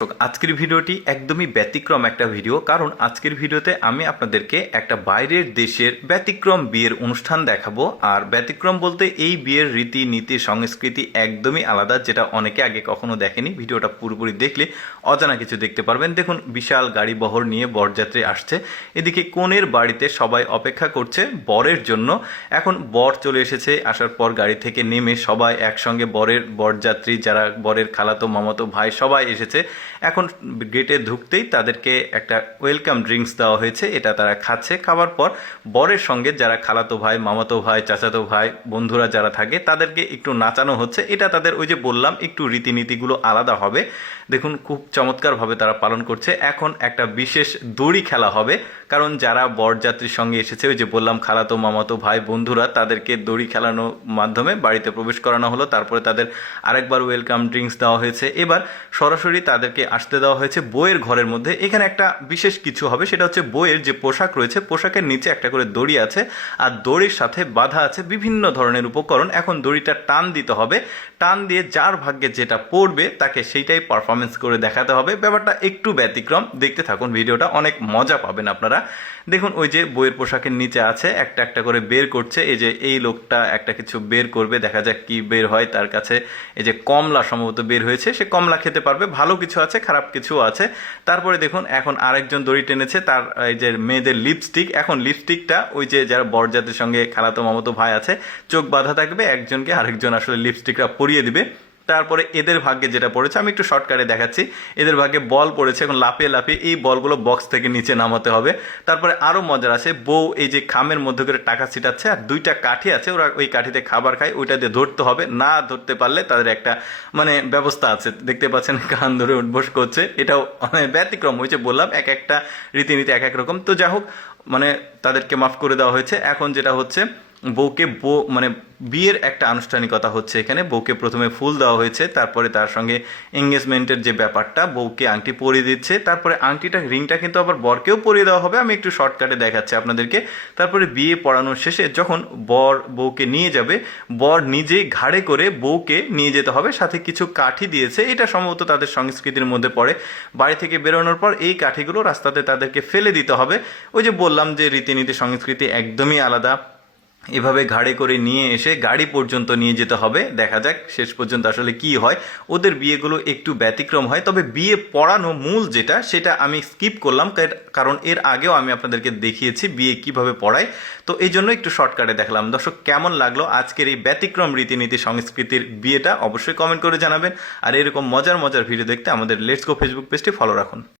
আজকের ভিডিওটি একদমই ব্যতিক্রম একটা ভিডিও, কারণ আজকের ভিডিওতে আমি আপনাদেরকে একটা বাইরের দেশের ব্যতিক্রম বিয়ের অনুষ্ঠান দেখাবো। আর ব্যতিক্রম বলতে এই বিয়ের রীতি নীতি সংস্কৃতি একদমই আলাদা, যেটা অনেকে আগে কখনো দেখেনি। ভিডিওটা পুরোপুরি দেখলে অজানা কিছু দেখতে পারবেন। দেখুন, বিশাল গাড়ি বহর নিয়ে বরযাত্রী আসছে। এদিকে কনের বাড়িতে সবাই অপেক্ষা করছে বরের জন্য। এখন বর চলে এসেছে, আসার পর গাড়ি থেকে নেমে সবাই একসঙ্গে বরযাত্রী যারা বরের খালাতো মামাতো ভাই সবাই এসেছে। এখন গেটে ঢুকতেই তাদেরকে একটা ওয়েলকাম ড্রিঙ্কস দেওয়া হয়েছে, এটা তারা খাচ্ছে। খাওয়ার পর বরের সঙ্গে যারা খালাতো ভাই মামাতো ভাই চাচাতো ভাই বন্ধুরা যারা থাকে তাদেরকে একটু নাচানো হচ্ছে। এটা তাদের ওই যে বললাম একটু রীতিনীতিগুলো আলাদা হবে। দেখুন, খুব চমৎকারভাবে তারা পালন করছে। এখন একটা বিশেষ দড়ি খেলা হবে, কারণ যারা বরযাত্রীর সঙ্গে এসেছে ওই যে বললাম খালাতো মামাতো ভাই বন্ধুরা, তাদেরকে দড়ি খেলানোর মাধ্যমে বাড়িতে প্রবেশ করানো হলো। তারপরে তাদের আরেকবার ওয়েলকাম ড্রিঙ্কস দেওয়া হয়েছে। এবার সরাসরি তাদেরকে আসতে দেওয়া হয়েছে বউয়ের ঘরের মধ্যে। এখানে একটা বিশেষ কিছু হবে, সেটা হচ্ছে বউয়ের যে পোশাক রয়েছে, পোশাকের নিচে একটা করে দড়ি আছে, আর দড়ির সাথে বাঁধা আছে বিভিন্ন ধরনের উপকরণ। এখন দড়িটা টান দিতে হবে, টান দিয়ে যার ভাগ্যে যেটা পড়বে তাকে সেইটাই পারফরমেন্স করে দেখাতে হবে। ব্যাপারটা একটু ব্যতিক্রম, দেখতে থাকুন ভিডিওটা, অনেক মজা পাবেন আপনারা। দেখুন, ওই যে বইয়ের পোশাকের নিচে আছে, একটা একটা করে বের করছে। এই যে এই লোকটা একটা কিছু বের করবে, দেখা যাক কি বের হয় তার কাছে। এই যে কমলা সম্ভবত বের হয়েছে, সে কমলা খেতে পারবে। ভালো কিছু আছে, খারাপ কিছু আছে। তারপরে দেখুন, এখন আরেকজন দড়ি টেনেছে, তার এই যে মেয়েদের লিপস্টিক। এখন লিপস্টিকটা ওই যে যারা বরযাত্রীর সঙ্গে খালাতো মামাতো ভাই আছে, চোখ বাঁধা থাকবে, একজনকে আরেকজন আসলে লিপস্টিকটা পরিয়ে দিবে। তারপরে এদের ভাগ্যে যেটা পড়েছে, আমি একটু শর্টকাটে দেখাচ্ছি। এদের ভাগ্যে বল পড়েছে, এখন লাফিয়ে লাফিয়ে এই বলগুলো বক্স থেকে নিচে নামাতে হবে। তারপরে আরও মজার আছে, বউ এই যে খামের মধ্যে করে টাকা ছিটাচ্ছে, আর দুইটা কাঠি আছে, ওরা ওই কাঠিতে খাবার খায়, ওইটা দিয়ে ধরতে হবে। না ধরতে পারলে তাদের একটা ব্যবস্থা আছে, দেখতে পাচ্ছেন কান ধরে উঠবোস করছে। এটাও ব্যতিক্রম হয়েছে, বললাম এক একটা রীতিনীতি এক এক রকম। তো যাই হোক, তাদেরকে মাফ করে দেওয়া হয়েছে। এখন যেটা হচ্ছে, বউকে বিয়ের একটা আনুষ্ঠানিকতা হচ্ছে এখানে। বউকে প্রথমে ফুল দেওয়া হয়েছে, তারপরে তার সঙ্গে এঙ্গেজমেন্টের যে ব্যাপারটা, বউকে আংটি পরিয়ে দিচ্ছে। তারপরে রিংটা কিন্তু আবার বরকেও পরিয়ে দেওয়া হবে, আমি একটু শর্টকাটে দেখাচ্ছি আপনাদেরকে। তারপরে বিয়ে পড়ানোর শেষে যখন বর বউকে নিয়ে যাবে, বর নিজেই ঘাড়ে করে বউকে নিয়ে যেতে হবে, সাথে কিছু কাঠি দিয়েছে। এটা সম্ভবত তাদের সংস্কৃতির মধ্যে পড়ে। বাড়ি থেকে বেরোনোর পর এই কাঠিগুলো রাস্তাতে তাদেরকে ফেলে দিতে হবে। ওই যে বললাম যে রীতিনীতি সংস্কৃতি একদমই আলাদা। এভাবে ঘাড়ে করে নিয়ে এসে গাড়ি পর্যন্ত নিয়ে যেতে হবে। দেখা যাক শেষ পর্যন্ত আসলে কি হয়। ওদের বিয়েগুলো একটু ব্যতিক্রম হয়, তবে বিয়ে পড়ানো মূল যেটা, সেটা আমি স্কিপ করলাম, কারণ এর আগেও আমি আপনাদেরকে দেখিয়েছি বিয়ে কিভাবে পড়ায়। তো এই জন্য একটু শর্টকাটে দেখলাম। দর্শক, কেমন লাগলো আজকের এই ব্যতিক্রম রীতিনীতি সংস্কৃতির বিয়েটা অবশ্যই কমেন্ট করে জানাবেন। আর এরকম মজার মজার ভিডিও দেখতে আমাদের লেটস গো ফেসবুক পেজটি ফলো রাখুন।